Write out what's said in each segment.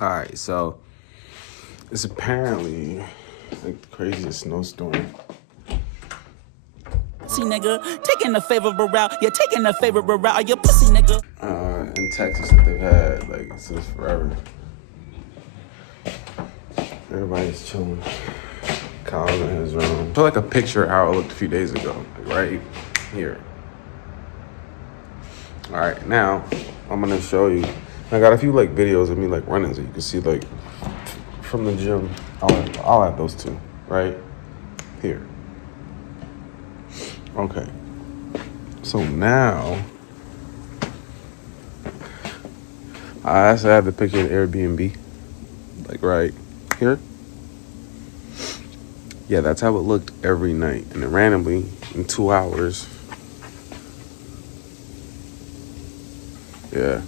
All right, so it's apparently like the craziest snowstorm. Pussy nigga, taking the favorable route. You're taking the favorable route. You pussy nigga. In Texas that they've had like since forever. Everybody's chilling. Kyle's in his room. I feel like a picture of how it looked a few days ago, like right here. All right, now I'm gonna show you. I got a few like videos of me like running, so you can see like from the gym. I'll add those two right here. Okay. So now I actually have the picture of Airbnb, like right here. Yeah, that's how it looked every night, and then randomly in 2 hours. Yeah,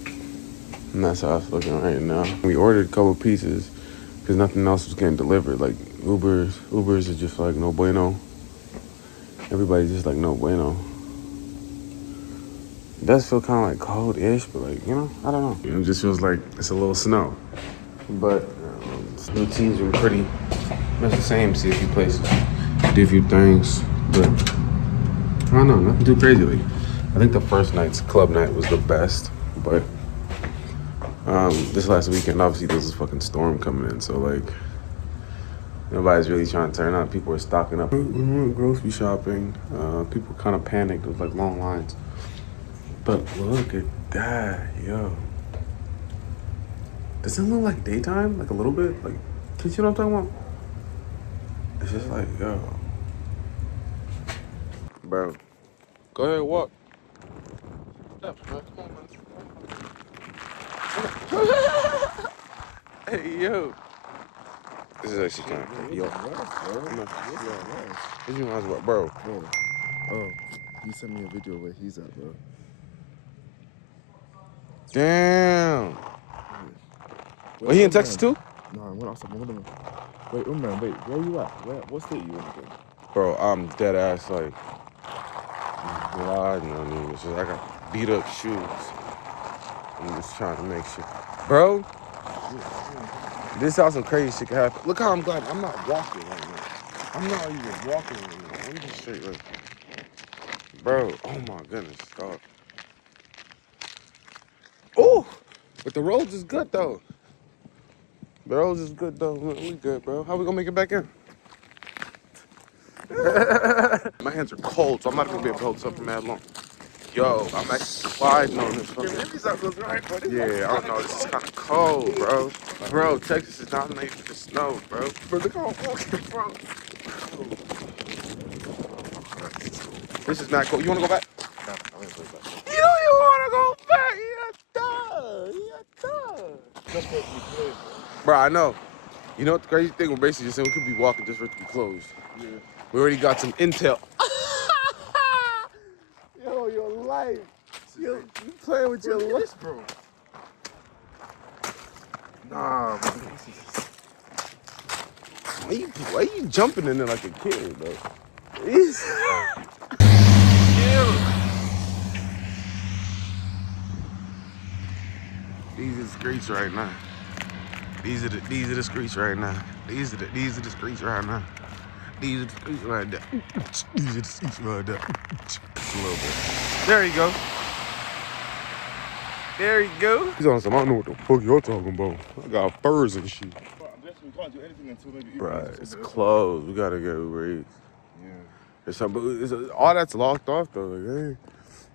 and that's how it's looking right now. We ordered a couple pieces because nothing else was getting delivered. Like Ubers are just like no bueno. Everybody's just like no bueno. It does feel kind of like cold-ish, but like, you know, I don't know. It just feels like it's a little snow. But this new team's been pretty much the same. See a few places, do a few things, but I don't know, nothing too crazy. Like, I think the first night's club night was the best, but this last weekend, obviously, there's this fucking storm coming in, so like, nobody's really trying to turn out. People are stocking up. We went grocery shopping. People kind of panicked. It was like long lines. But look at that, yo. Does it look like daytime? Like a little bit? Like, can you see what I'm talking about? It's just like, yo. Bro, go ahead and walk. Steps, bro. Come on, man. Hey, yo. This is actually kind of funny. Yo. What you might as well, bro. Oh, you sent me a video where he's at, bro. Damn. Well, he in Texas too? No, I went outside. Wait, man, wait. Where are you at? What state are you in again? Bro, I'm dead ass like gliding on you. It's just I got beat up shoes. I'm just trying to make shit. Bro, this is how some crazy shit can happen. Look how I'm gliding. I'm not walking right now. I'm not even walking right now. I'm just straight like, bro, oh my goodness, dog. Oh, but the roads is good though. The roads is good though. We good, bro. How we gonna make it back in? My hands are cold, so I'm not gonna be able to hold something mad long. Yo, I'm actually sliding on this fucking. Yeah, I don't know. This is kind of cold, bro. Bro, Texas is not made for the snow, bro. But look how I'm walking, bro. This is not cold. You wanna go back? Nah, I ain't going back. You don't even wanna go back. You're done. Just for it to be clear, Bro, I know. You know what the crazy thing? We're basically just saying we could be walking just for it to be closed. bro. Yeah. We already got some intel. Yo, your life. Yo, you playing with your life, bro. Nah, bro. Why you jumping in there like a kid, bro? These are the streets right now. These are the streets right now. These are the streets right now. These are the streets right there. These are the streets right there. Just a little bit. There you go. There you go. He's on some, I don't know what the fuck you're talking about. I got furs and shit. But I'm guessing we can't do anything until maybe Uber Right, Eats or it's something closed. We gotta get Uber Eats. Yeah. Or something. All that's locked off though. Like, hey,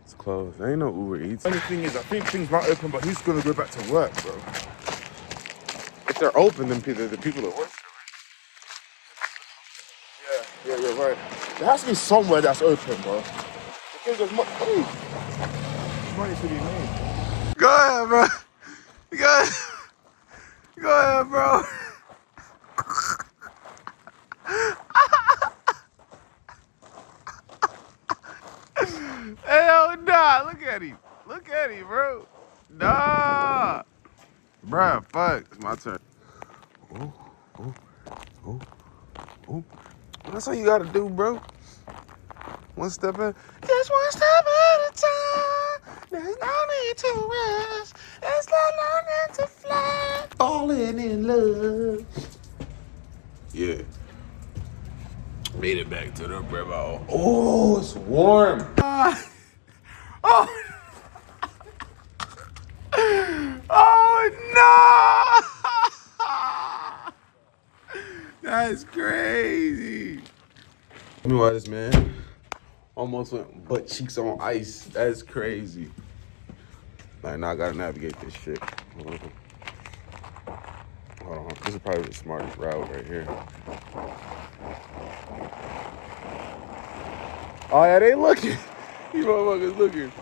it's closed. There ain't no Uber Eats. The only thing is, I think things might open, but who's gonna go back to work, bro? If they're open, then the people that work. Yeah, you're right. There has to be somewhere that's open, bro. Because there's money to be made. Go ahead, bro. Go ahead. Go ahead, bro. Hell nah. Look at him. Look at him, bro. Nah. Bruh, fuck. It's my turn. Oh. That's all you gotta do, bro. One step at, just one step at a time. There's no need to rush. There's no need to fly. Falling falling in love. Yeah. Made it back to the river. Oh, it's warm. Oh. Oh no! That's crazy. Let me watch this, man. Almost went butt cheeks on ice. That's crazy. Like, now I gotta navigate this shit. Hold on. This is probably the smartest route right here. Oh yeah, they looking. You motherfuckers looking,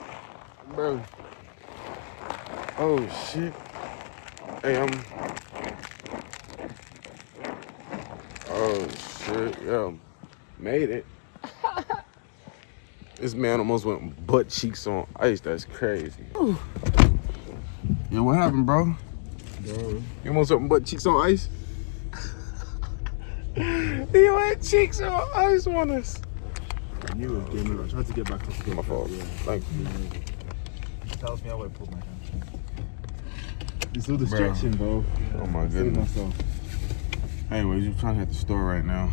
bro. Oh shit. Hey, oh shit, yo. Made it. This man almost went butt cheeks on ice. That's crazy. Ooh. Yo, what happened, bro? You almost went butt cheeks on ice? He went cheeks on ice on us. I knew it was game. I tried to get back up. My fault. Yeah. Thank you. He tells me I would put my hand. It's all distraction, bro. Oh my goodness. Anyways, we're trying to hit the store right now.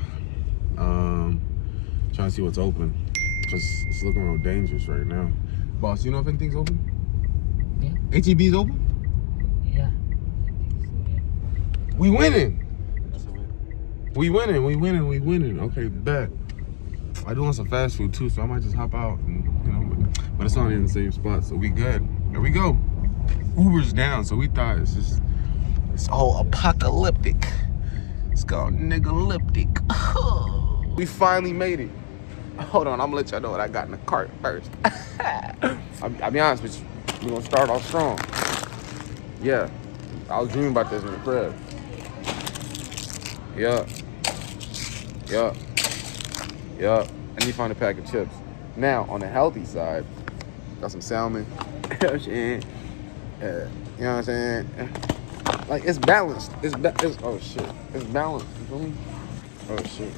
Trying to see what's open. Cause it's looking real dangerous right now. Boss, you know if anything's open? Yeah. HEB's open? Yeah. We winning. We winning. Okay, bet. I do want some fast food too, so I might just hop out and, you know, but it's only in the same spot, so we good. There we go. Uber's down, so we thought it's all apocalyptic. It's called niggalyptic. We finally made it. Hold on, I'm gonna let y'all know what I got in the cart first. I'll be honest with you, we're gonna start off strong. Yeah, I was dreaming about this in the crib. Yeah. I need to find a pack of chips. Now, on the healthy side, got some salmon. You know what I'm saying? Like, it's balanced. Oh shit. It's balanced. You feel me? Oh shit.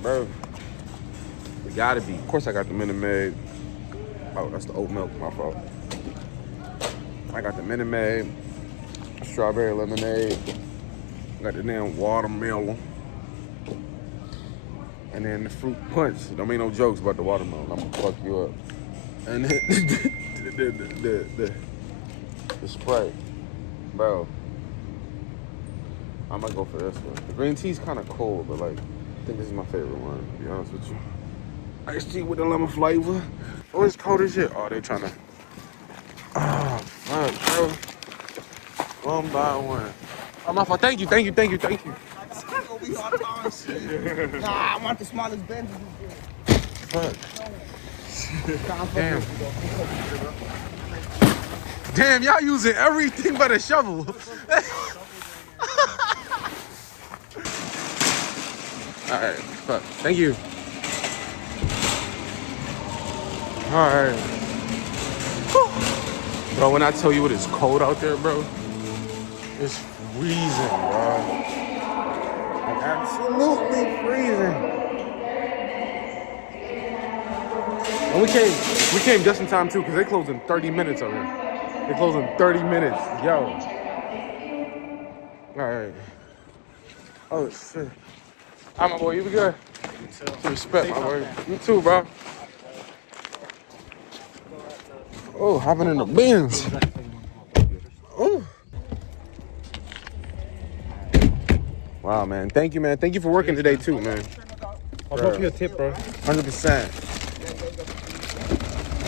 Bro. We gotta be. Of course, I got the Minute Maid. Oh, that's the oat milk. My fault. I got the Minute Maid, strawberry lemonade. Got the damn watermelon. And then the fruit punch. Don't make no jokes about the watermelon. I'm gonna fuck you up. And then the Sprite. Bro. I might go for this one. The green tea's kind of cold, but like, I think this is my favorite one, to be honest with you. Iced tea with the lemon flavor. Oh, it's cold as shit. Oh, they trying to. Oh, fuck, bro. One by one. Oh, my fault. Thank you. Nah, I want the smallest Benz. Fuck. Damn. Damn, y'all using everything but a shovel. Alright, fuck. Thank you. Alright. Bro, when I tell you it is cold out there, bro, it's freezing, bro. Like, absolutely freezing. And we came just in time too, because they close in 30 minutes over here. They close in 30 minutes. Yo. Alright. Oh shit. Hi, my boy, you be good? Respect, my boy. You too, bro. Oh, hopping in the Benz. Oh. Wow, man. Thank you, man. Thank you for working today, too, man. I'll drop you a tip, bro. 100%.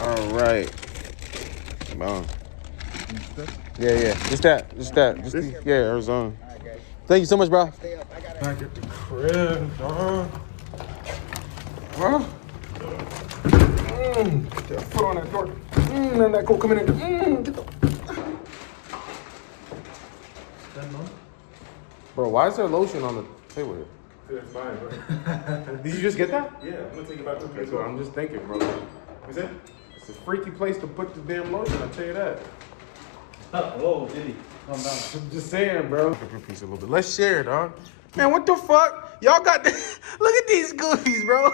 All right. Bon. Yeah. Just that. Yeah, Arizona. Thank you so much, bro. Back at the crib, dog. Huh? Put on that door. And that coat coming in. Get the. Bro, why is there lotion on the table here? It's mine, bro. Did you just get that? Yeah, I'm gonna take it back to That's what I'm just thinking, bro. Is it? It's a freaky place to put the damn lotion, I'll tell you that. Whoa, Diddy. Calm down. I'm just saying, bro. Pick a piece a little bit. Let's share, dog. Man, what the fuck? Y'all got the... Look at these goofies, bro.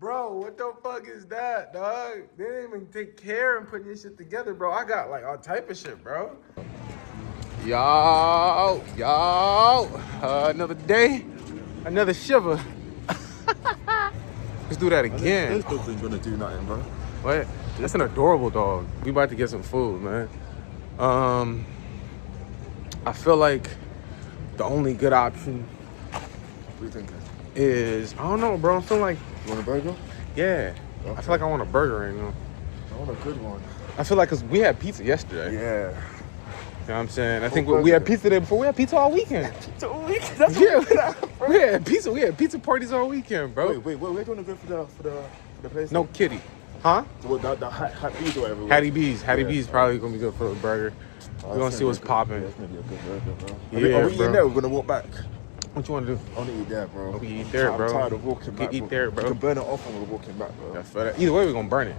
Bro, what the fuck is that, dog? They didn't even take care in putting this shit together, bro. I got like all type of shit, bro. Yo, another day, another shiver. Let's do that again. This dog ain't gonna do nothing, bro. What? That's an adorable dog. We about to get some food, man. I feel like the only good option What are you thinking? is, I don't know, bro. I'm feeling like, You want a burger? yeah. Okay. I feel like I want a burger right now. I want a good one. I feel like, because we had pizza yesterday. Yeah. You know what I'm saying? I think What we had burger? pizza the day before. We had pizza all weekend. That's what Yeah, we had pizza. We had pizza parties all weekend, bro. Wait, where do you want to go for the place? No kitty. Huh? What, the Hat Bees or whatever. Hattie B's. Hattie Yeah. B's probably going to be good for the burger. We're going to see what's popping. That's gonna be a good burger, bro. Yeah, Are we bro. eating there? We're gonna walk back. What you want to do? I want to eat there, bro. We eat there, bro. I'm tired of walking We back. eat there, bro. We can burn it off when we're walking back, bro. That's better. Either way, we're going to burn it.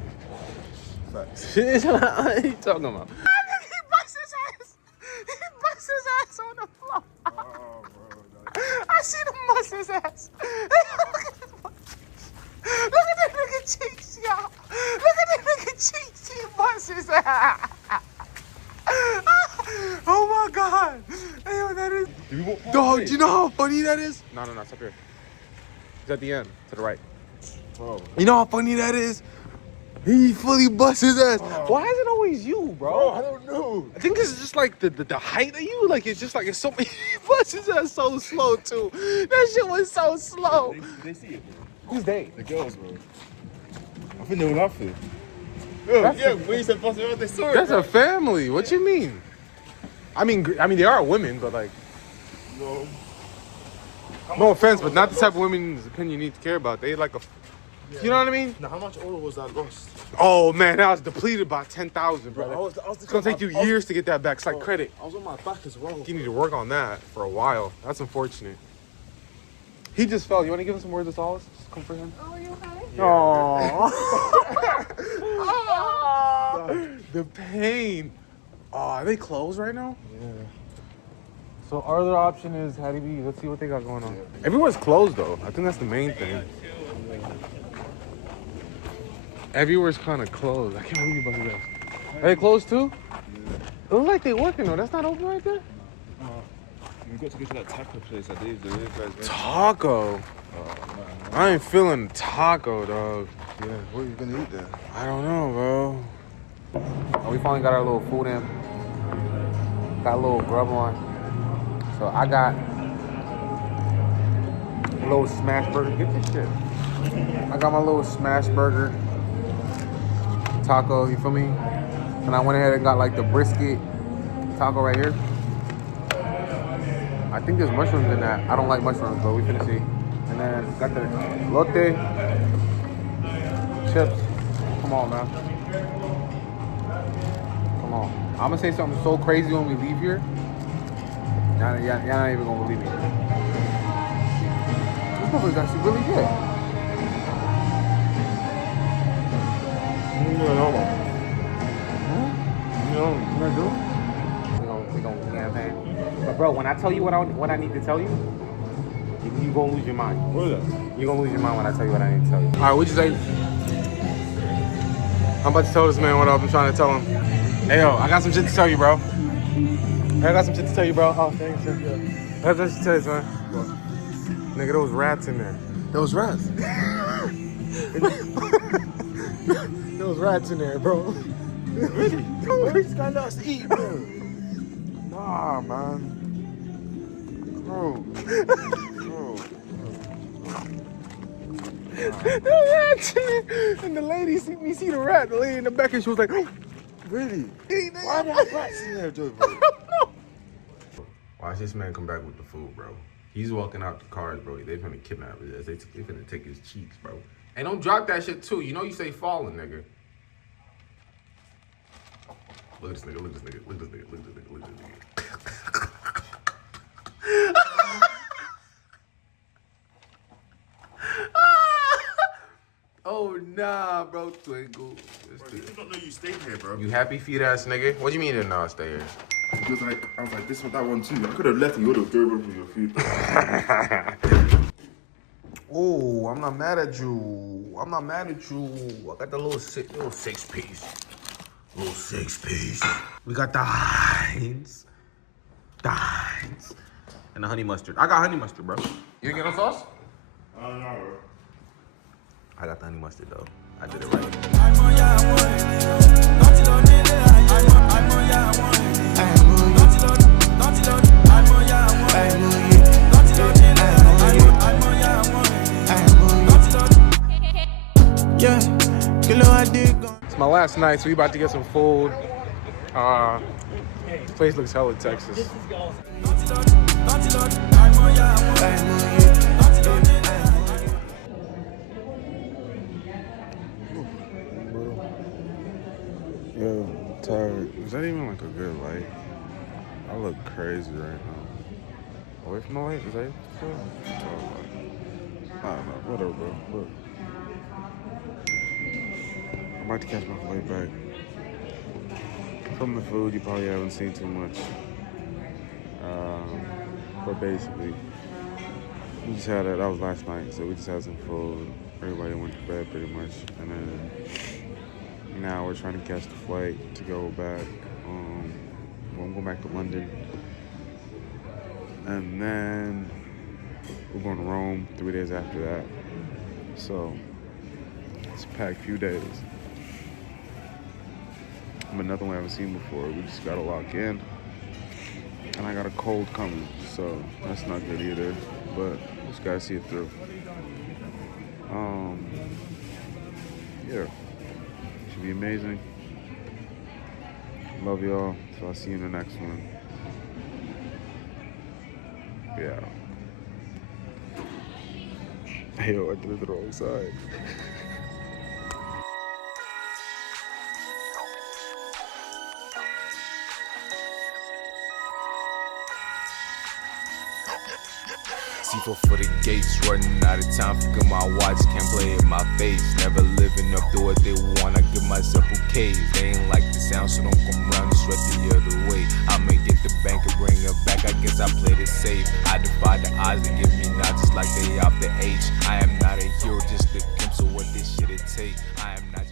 Facts. What are you talking about? He busts his ass. He busts his ass on the floor. Oh, bro. I see him bust his ass. Look at that nigga cheeks, y'all. Look at that nigga cheeks. He busts his ass. Oh my God. Hey, yo, that is. Dog, do you know how funny that is? No, it's up here. It's at the end, to the right. Bro. You know how funny that is? He fully busts his ass. Why is it always you, Bro, bro? I don't know. I think it's just like the height of you. Like, it's just like, it's so, he busts his ass so slow, too. That shit was so slow. They see it, bro. Who's they? The girls, bro. I think they were laughing. Yeah, when you said bust it out, they saw it. That's bro. a family. What you mean? I mean, they are women, but like, No. no offense, but not the type of women's opinion you need to care about. They like a, you know what I mean? Now, how much oil was that lost? Oh man, that was depleted by 10,000, bro. I was It's gonna take you years to get that back. It's like credit. I was on my back as well. You need to work on that for a while. That's unfortunate. He just fell. You want to give him some words of solace? Just comfort him. Oh, are you okay? Aww. The pain. Oh, are they closed right now? Yeah. So our other option is Hattie B. Let's see what they got going on. Everywhere's closed though. I think that's the main thing. Everywhere's kind of closed. I can't believe you busted that. Are they closed too? It looks like they working though. That's not open right there? We got to go to that taco place that the guys went. Taco. I ain't feeling taco, dog. Yeah, what are you gonna eat there? I don't know, bro. Oh, we finally got our little food in. Got a little grub on. So I got a little smash burger. Get this shit. I got my little smash burger taco, you feel me? And I went ahead and got like the brisket taco right here. I think there's mushrooms in that. I don't like mushrooms, but we finna see. And then got the lotte chips. Come on, man. Come on. I'm gonna say something so crazy when we leave here. Y'all not even gonna believe me. This stuff is actually really good. We gonna campaign. But bro, when I tell you what I need to tell you, you gonna lose your mind. What is that? You gonna lose your mind when I tell you what I need to tell you. All right, what'd you say? I'm about to tell this man what up. I'm trying to tell him. Hey yo, I got some shit to tell you, bro. Hey, I got some shit to tell you, bro. Oh, thanks. I got some shit to tell you, man. What? Nigga, there was rats in there. There was rats. There was rats in there, bro. Really? This guy let us eat, bro. Nah, man. Bro. The rats in there. And the lady see the rat. The lady in the back, and she was like, Really? Why are there rats in there, Joe, bro? Watch this man come back with the food, bro. He's walking out the cars, bro. They finna kidnap his ass. They finna take his cheeks, bro. And don't drop that shit too. You know you say falling, nigga. Look at this nigga, look at this nigga, look at this nigga, look at this nigga, look at this nigga. Oh nah, bro, Twinkle. Bro, you did not know you stayed here, bro. You happy feet ass nigga? What do you mean you didn't stay here? Because I was like, this one, that one too. I could have left and you would have drove with your food. Oh, I'm not mad at you. I'm not mad at you. I got the little six piece. Little 6-piece. We got the Heinz. And the honey mustard. I got honey mustard, bro. You ain't get no sauce? I don't know. I got the honey mustard, though. I did it right. It's my last night, so we about to get some food. This place looks hella Texas. Yo, I'm tired. Is that even like a good light? I look crazy right now. Away from the light? Is that it? I don't know. Whatever, bro. Look. I'm about to catch my flight back. From the food, you probably haven't seen too much. But basically, we just had that was last night, so we just had some food. Everybody went to bed pretty much. And then now we're trying to catch the flight to go back. I'm going back to London. And then we're going to Rome 3 days after that. So it's a packed few days. But nothing we haven't seen before. We just gotta lock in. And I got a cold coming, so that's not good either. But just gotta see it through. Yeah. Should be amazing. Love y'all. So I'll see you in the next one. Yeah. Hey, yo, I did it the wrong side. C4 for the gates, running out of time. Forget my watch, can't play in my face. Never living up to what they want. I give myself bouquets. They ain't like the sound, so don't come around and sweat the other way. I'ma get the bank and bring it back. I guess I played it safe. I defy the odds that give me notches like they off the H. I am not a hero, just a glimpse of what this shit it take. I am not